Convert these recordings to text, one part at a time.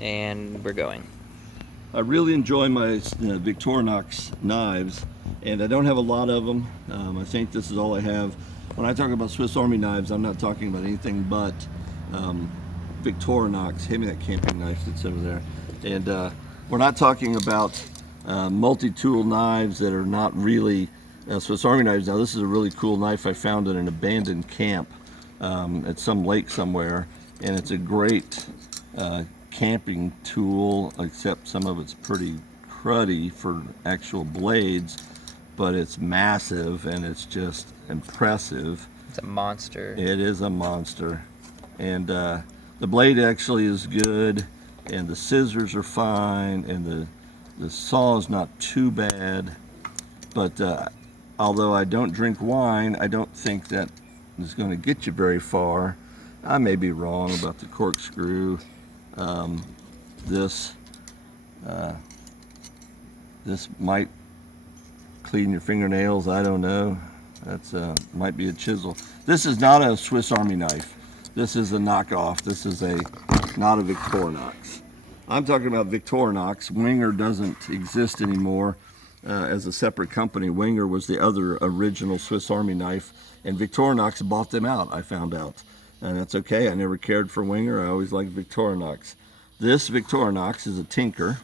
And we're going. I really enjoy my Victorinox knives, and I don't have a lot of them. I think this is all I have. When I talk about Swiss Army knives, I'm not talking about anything but Victorinox. Hand me that camping knife that's over there. And we're not talking about multi-tool knives that are not really Swiss Army knives. Now this is a really cool knife I found in an abandoned camp at some lake somewhere, and it's a great camping tool, except some of it's pretty cruddy for actual blades, but it's massive and it's just impressive. It's a monster. It is a monster. And the blade actually is good, and the scissors are fine, and the saw is not too bad. But although I don't drink wine, I don't think that is going to get you very far. I may be wrong about the corkscrew. This might clean your fingernails. I don't know. That's might be a chisel. This is not a Swiss Army knife. This is a knockoff. This is not a Victorinox. I'm talking about Victorinox. Winger doesn't exist anymore as a separate company. Winger was the other original Swiss Army knife, and Victorinox bought them out, I found out. And that's okay. I never cared for Winger. I always liked Victorinox. This Victorinox is a tinker,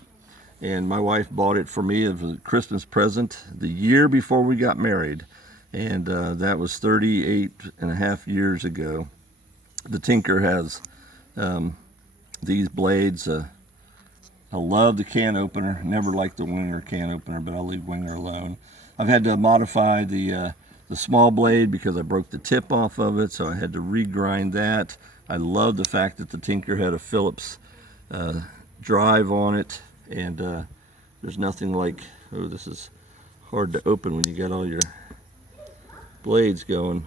and my wife bought it for me as a Christmas present the year before we got married, and that was 38 and a half years ago. The tinker has these blades. I love the can opener. Never liked the Winger can opener, but I'll leave Winger alone. I've had to modify the small blade because I broke the tip off of it, so I had to regrind that. I love the fact that the tinker had a Phillips drive on it, and there's nothing like, oh, this is hard to open when you got all your blades going.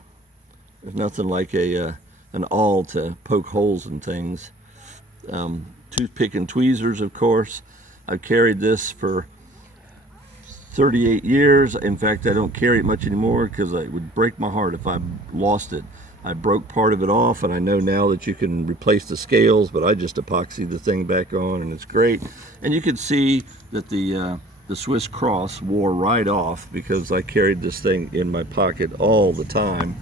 There's nothing like an awl to poke holes in things. Toothpick and Tweezers, of course. I've carried this for 38 years. In fact, I don't carry it much anymore because it would break my heart if I lost it. I broke part of it off, and I know now that you can replace the scales, but I just epoxied the thing back on, and it's great. And you can see that the Swiss cross wore right off because I carried this thing in my pocket all the time.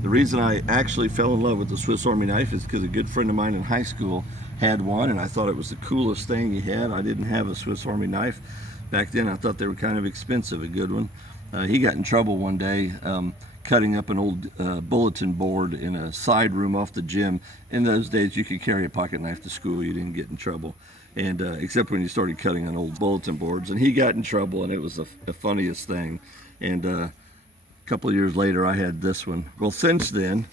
The reason I actually fell in love with the Swiss Army knife is because a good friend of mine in high school had one, and I thought it was the coolest thing he had. I didn't have a Swiss Army knife back then. I thought they were kind of expensive, a good one. He got in trouble one day cutting up an old bulletin board in a side room off the gym. In those days, you could carry a pocket knife to school. You didn't get in trouble, and except when you started cutting on old bulletin boards. And he got in trouble, and it was the funniest thing. And a couple of years later, I had this one. Well, since then,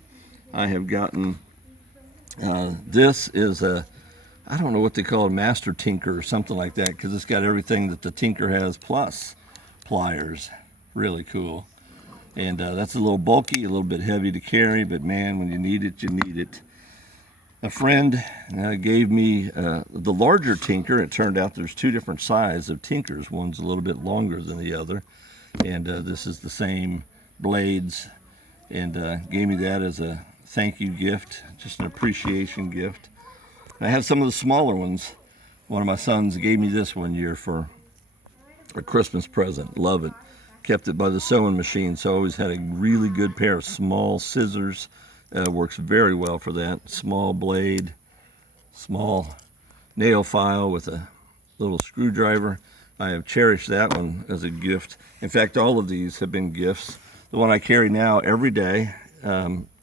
I have gotten this is I don't know what they call a master tinker or something like that, because it's got everything that the tinker has plus pliers. Really cool. And that's a little bulky, a little bit heavy to carry, but man, when you need it, you need it. A friend gave me the larger tinker. It turned out there's two different sizes of tinkers. One's a little bit longer than the other, and this is the same blades, and gave me that as a thank you gift, just an appreciation gift. I have some of the smaller ones. One of my sons gave me this one year for a Christmas present. Love it. Kept it by the sewing machine, so I always had a really good pair of small scissors. Works very well for that. Small blade, small nail file with a little screwdriver. I have cherished that one as a gift. In fact, all of these have been gifts. The one I carry now every day,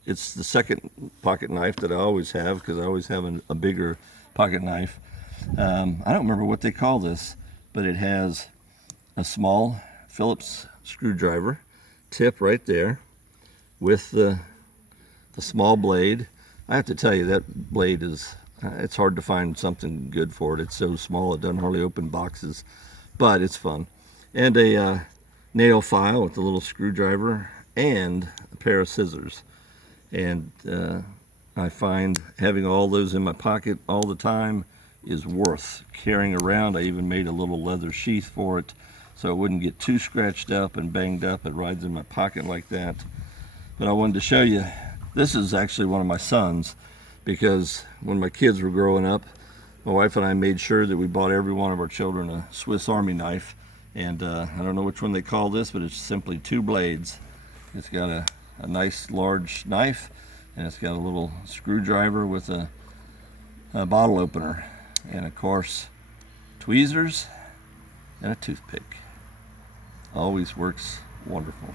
it's the second pocket knife that I always have, because I always have a bigger pocket knife. I don't remember what they call this, but it has a small Phillips screwdriver tip right there with the small blade. I have to tell you, that blade is, it's hard to find something good for it. It's so small it doesn't hardly open boxes, but it's fun. And a nail file with a little screwdriver and a pair of scissors. And I find having all those in my pocket all the time is worth carrying around. I even made a little leather sheath for it, so it wouldn't get too scratched up and banged up. It rides in my pocket like that. But I wanted to show you, this is actually one of my sons, because when my kids were growing up, My wife and I made sure that we bought every one of our children a Swiss Army knife. And I don't know which one they call this, but it's simply 2 blades. It's got a nice large knife, and it's got a little screwdriver with a bottle opener. And of course, tweezers and a toothpick. Always works wonderful.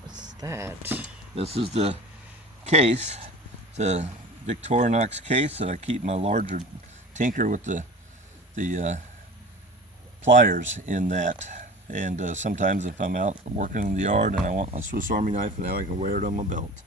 What's that? This is the case. It's a Victorinox case that I keep my larger tinker with the pliers in that. And sometimes if I'm out working in the yard and I want my Swiss Army knife, now I can wear it on my belt.